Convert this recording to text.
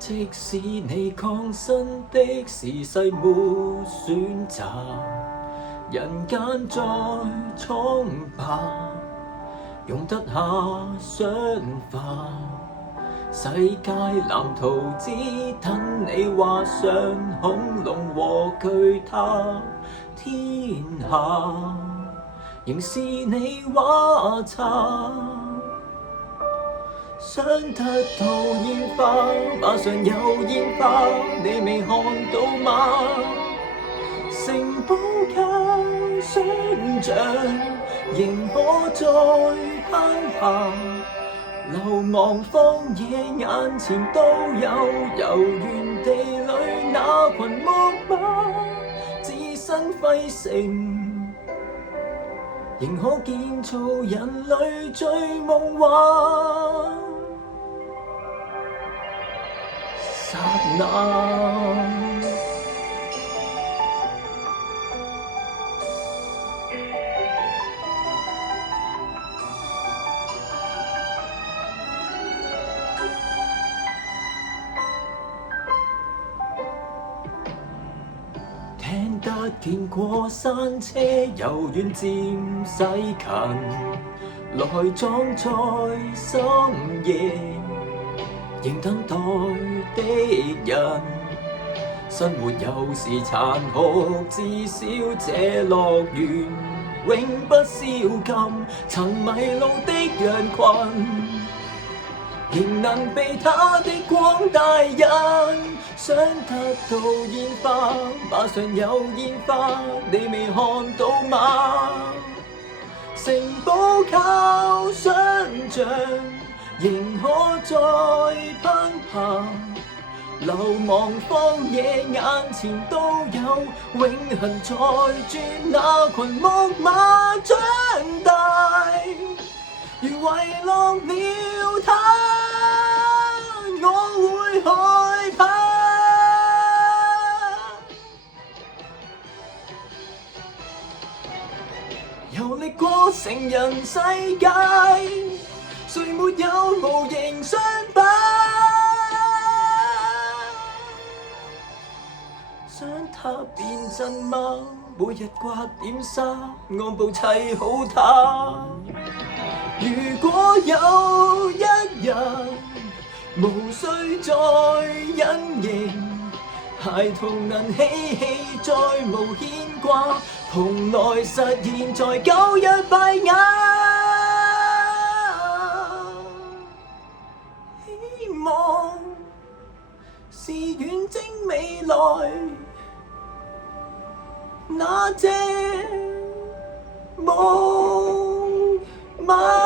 即使你抗身的時勢沒選擇，人間再蒼白，容得下想法。世界藍圖只等你畫上恐龍和巨塔，天下仍是你畫冊。想得到煙花，馬上有煙花，你未看到嗎？城堡靠想像，仍可再攀爬。流亡荒野眼前都有，遊園地裏那群木馬，置身廢城，仍可建造人類最夢幻。剎那聽得見過山車由遠漸駛近，來撞在深夜，仍等待的人。生活有時殘酷，至少這樂園永不宵禁。曾迷路的羊群，仍能被他的光帶引。想得到煙花，馬上有煙花，你未看到嗎？城堡靠想像，仍可再攀爬。流亡荒野眼前都有，永恆在轉，那群木馬長大，如遺落了他，我會害怕。遊歷過成人世界，誰沒有無形傷疤？想他變真嗎？每日刮點沙，按部砌好它。如果有一日無需再隱形，孩童能嬉戲再無牽掛，蓬萊實現在舊日拜雅。希望是遠征未來，那這夢嗎？